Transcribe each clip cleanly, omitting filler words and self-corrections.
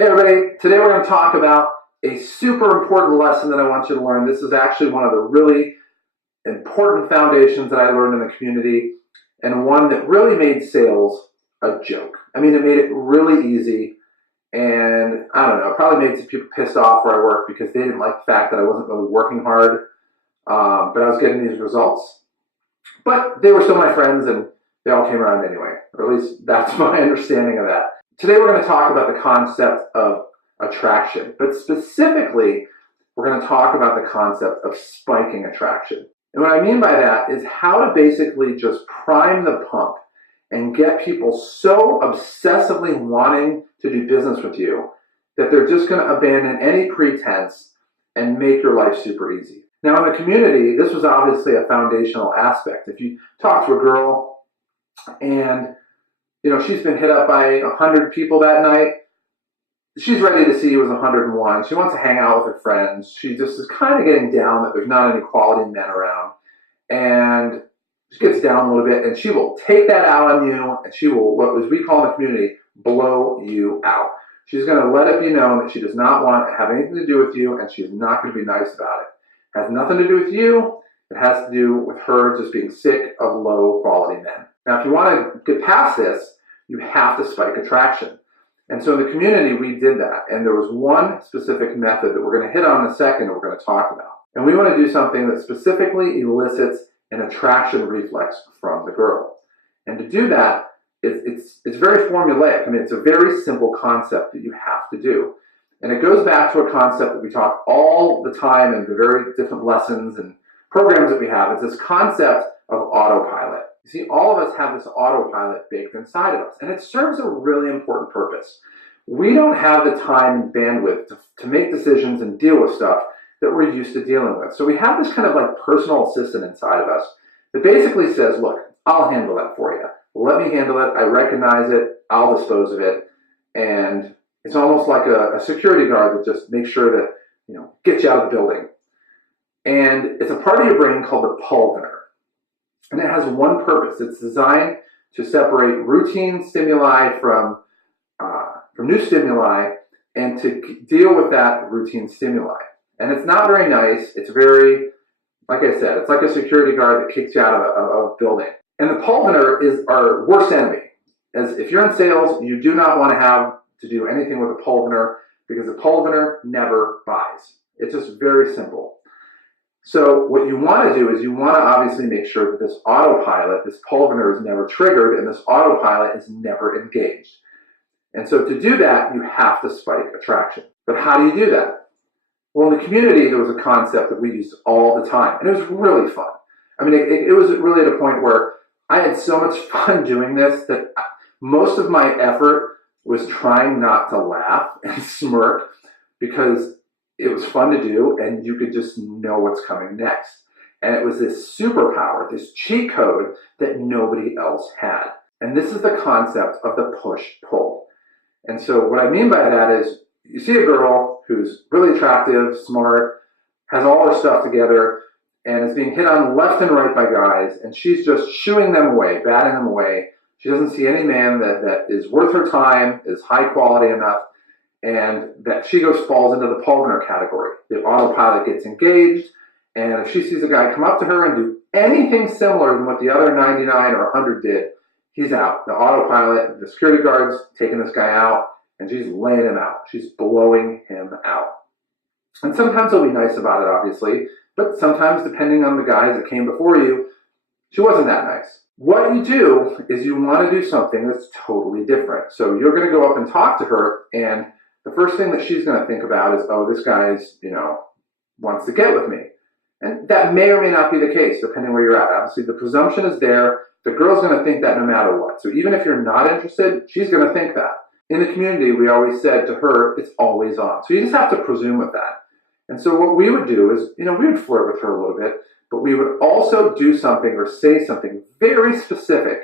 Hey everybody, today we're going to talk about a super important lesson that I want you to learn. This is actually one of the really important foundations that I learned in the community, and one that really made sales a joke. I mean, it made it really easy, and I don't know, it probably made some people pissed off where I work because they didn't like the fact that I wasn't really working hard, but I was getting these results. But they were still my friends, and they all came around anyway, or at least that's my understanding of that. Today we're going to talk about the concept of attraction, but specifically we're going to talk about the concept of spiking attraction. And what I mean by that is how to basically just prime the pump and get people so obsessively wanting to do business with you that they're just going to abandon any pretense and make your life super easy. Now in the community, this was obviously a foundational aspect. If you talk to a girl and she's been hit up by 100 people that night, she's ready to see you as 101. She wants to hang out with her friends. She just is kind of getting down that there's not any quality men around. And she gets down a little bit, and she will take that out on you, and she will, what we call in the community, blow you out. She's going to let it be known that she does not want to have anything to do with you, and she's not going to be nice about it. It has nothing to do with you. It has to do with her just being sick of low quality men. Now, if you want to get past this, you have to spike attraction. And so in the community, we did that. And there was one specific method that we're going to hit on in a second and we're going to talk about. And we want to do something that specifically elicits an attraction reflex from the girl. And to do that, it's very formulaic. I mean, it's a very simple concept that you have to do. And it goes back to a concept that we talk all the time in the very different lessons and programs that we have. It's this concept of autopilot. You see, all of us have this autopilot baked inside of us, and it serves a really important purpose. We don't have the time and bandwidth to make decisions and deal with stuff that we're used to dealing with. So we have this kind of like personal assistant inside of us that basically says, look, I'll handle that for you. Let me handle it. I recognize it. I'll dispose of it. And it's almost like a security guard that just makes sure that, gets you out of the building. And it's a part of your brain called the pulvinar. And it has one purpose. It's designed to separate routine stimuli from new stimuli and to deal with that routine stimuli. And it's not very nice. It's very, like I said, it's like a security guard that kicks you out of a building. And the pulvinar is our worst enemy. As if you're in sales, you do not want to have to do anything with a pulvinar because the pulvinar never buys. It's just very simple. So what you want to do is you want to obviously make sure that this autopilot, this pulvinar is never triggered and this autopilot is never engaged. And so to do that, you have to spike attraction. But how do you do that? Well, in the community, there was a concept that we used all the time, and it was really fun. I mean, it was really at a point where I had so much fun doing this that most of my effort was trying not to laugh and smirk because it was fun to do, and you could just know what's coming next. And it was this superpower, this cheat code that nobody else had. And this is the concept of the push-pull. And so what I mean by that is, you see a girl who's really attractive, smart, has all her stuff together, and is being hit on left and right by guys, and she's just shooing them away, batting them away. She doesn't see any man that is worth her time, is high quality enough, and that she falls into the pulvinar category. The autopilot gets engaged, and if she sees a guy come up to her and do anything similar than what the other 99 or 100 did, he's out. The autopilot, the security guard's taking this guy out, and she's laying him out. She's blowing him out. And sometimes they'll be nice about it, obviously, but sometimes, depending on the guys that came before you, she wasn't that nice. What you do is you want to do something that's totally different. So you're going to go up and talk to her, and the first thing that she's going to think about is, oh, this guy's, wants to get with me. And that may or may not be the case, depending where you're at. Obviously, the presumption is there. The girl's going to think that no matter what. So even if you're not interested, she's going to think that. In the community, we always said to her, it's always on. So you just have to presume with that. And so what we would do is, we would flirt with her a little bit, but we would also do something or say something very specific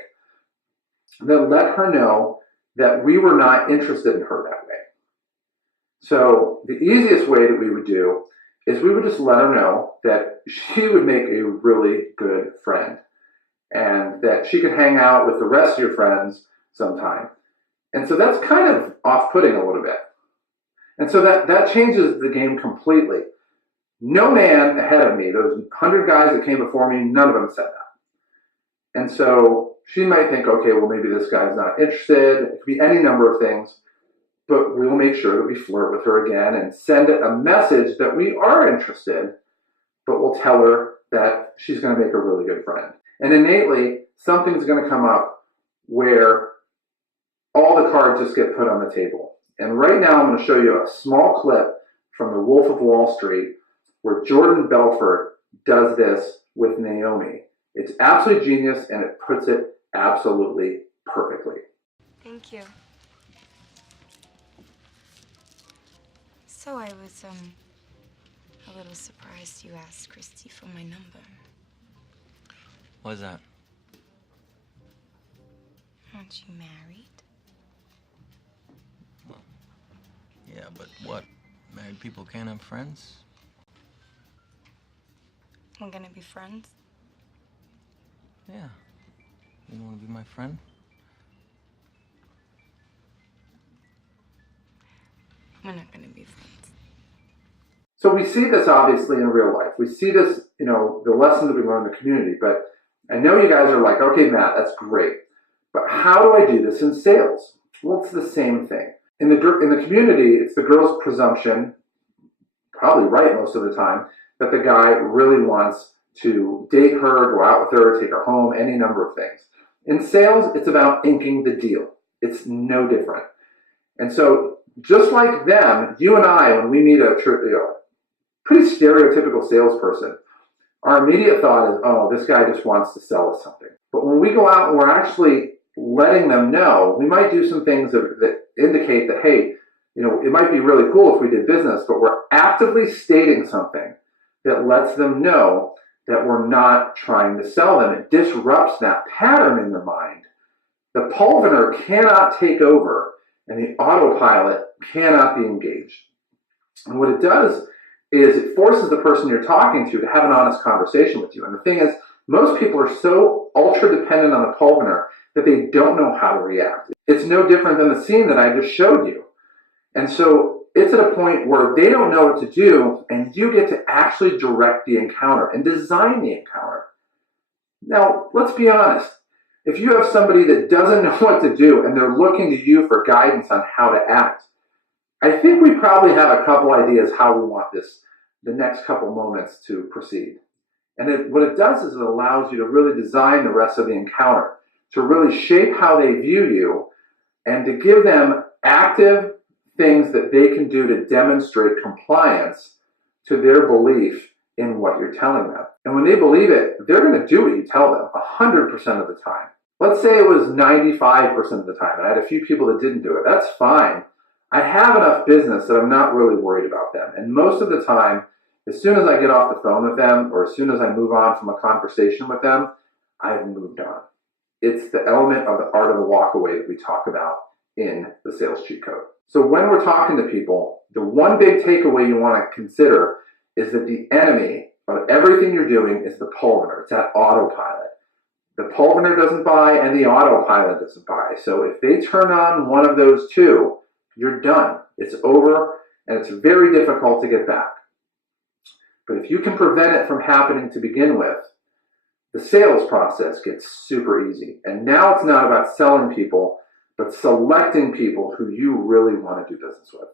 that let her know that we were not interested in her that way. So the easiest way that we would do is we would just let her know that she would make a really good friend and that she could hang out with the rest of your friends sometime. And so that's kind of off-putting a little bit. And so that changes the game completely. No man ahead of me, those 100 guys that came before me, none of them said that. And so she might think, okay, well, maybe this guy's not interested. It could be any number of things. But we will make sure that we flirt with her again and send a message that we are interested, but we'll tell her that she's going to make a really good friend. And innately, something's going to come up where all the cards just get put on the table. And right now I'm going to show you a small clip from The Wolf of Wall Street where Jordan Belfort does this with Naomi. It's absolutely genius, and it puts it absolutely perfectly. Thank you. So I was, a little surprised you asked Christy for my number. What's that? Aren't you married? Well, yeah, but what? Married people can't have friends? We're gonna be friends? Yeah. You want to be my friend? We're not gonna be friends. So we see this obviously in real life. We see this, the lessons that we learn in the community. But I know you guys are like, okay, Matt, that's great. But how do I do this in sales? Well, it's the same thing. In the community, it's the girl's presumption, probably right most of the time, that the guy really wants to date her, go out with her, take her home, any number of things. In sales, it's about inking the deal. It's no different. And so just like them, you and I, when we meet a pretty stereotypical salesperson, our immediate thought is, oh, this guy just wants to sell us something. But when we go out and we're actually letting them know, we might do some things that indicate that, hey, it might be really cool if we did business, but we're actively stating something that lets them know that we're not trying to sell them. It disrupts that pattern in their mind. The pulvener cannot take over, and the autopilot cannot be engaged. And what it does is it forces the person you're talking to have an honest conversation with you. And the thing is, most people are so ultra dependent on the pulvener that they don't know how to react. It's no different than the scene that I just showed you. And so it's at a point where they don't know what to do, and you get to actually direct the encounter and design the encounter. Now, let's be honest. If you have somebody that doesn't know what to do and they're looking to you for guidance on how to act, I think we probably have a couple ideas how we want the next couple moments to proceed. And what it does is it allows you to really design the rest of the encounter, to really shape how they view you, and to give them active things that they can do to demonstrate compliance to their belief in what you're telling them. And when they believe it, they're going to do what you tell them 100% of the time. Let's say it was 95% of the time, and I had a few people that didn't do it. That's fine. I have enough business that I'm not really worried about them. And most of the time, as soon as I get off the phone with them, or as soon as I move on from a conversation with them, I've moved on. It's the element of the art of the walkaway that we talk about in the sales cheat code. So when we're talking to people, the one big takeaway you want to consider is that the enemy of everything you're doing is the pulvener. It's that autopilot. The pulvener doesn't buy and the autopilot doesn't buy. So if they turn on one of those two, you're done. It's over, and it's very difficult to get back. But if you can prevent it from happening to begin with, the sales process gets super easy. And now it's not about selling people, but selecting people who you really want to do business with.